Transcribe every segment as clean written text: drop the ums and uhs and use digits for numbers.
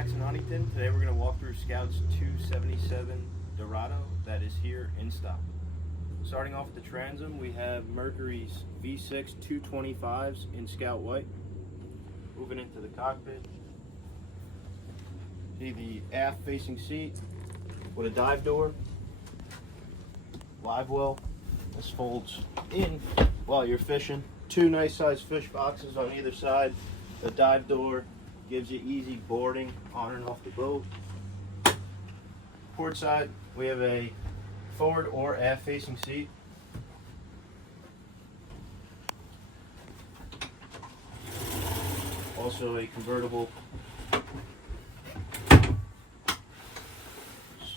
MarineMax Huntington. Today we're going to walk through Scout's 277 Dorado that is here in stock. Starting off with the transom, we have Mercury's V6 225s in Scout White. Moving into the cockpit, see the aft facing seat with a dive door, live well. This folds in while you're fishing. Two nice sized fish boxes on either side. The dive door gives you easy boarding on and off the boat. Port side, we have a forward or aft facing seat. Also a convertible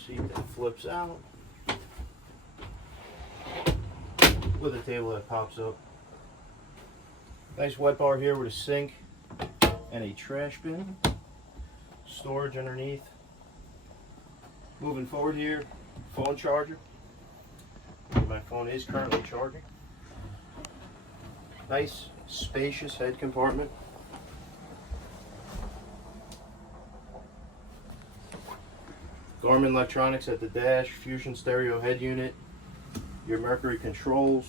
seat that flips out with a table that pops up. Nice wet bar here with a sink and a trash bin. Storage underneath. Moving forward here, phone charger. My phone is currently charging. Nice spacious head compartment. Garmin electronics at the dash, Fusion stereo head unit, your Mercury controls.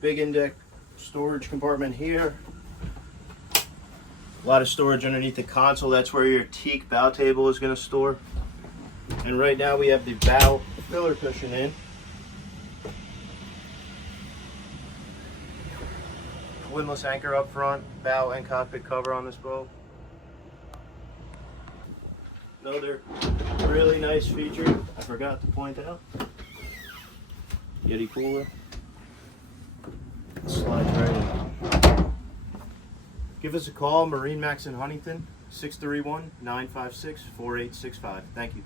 Big index storage compartment here. A lot of storage underneath the console. That's where your teak bow table is going to store. And right now we have the bow filler cushion in. Windlass anchor up front, bow and cockpit cover on this boat. Another really nice feature I forgot to point out. Yeti cooler. Slides right in. Give us a call, MarineMax in Huntington, 631-956-4865. Thank you.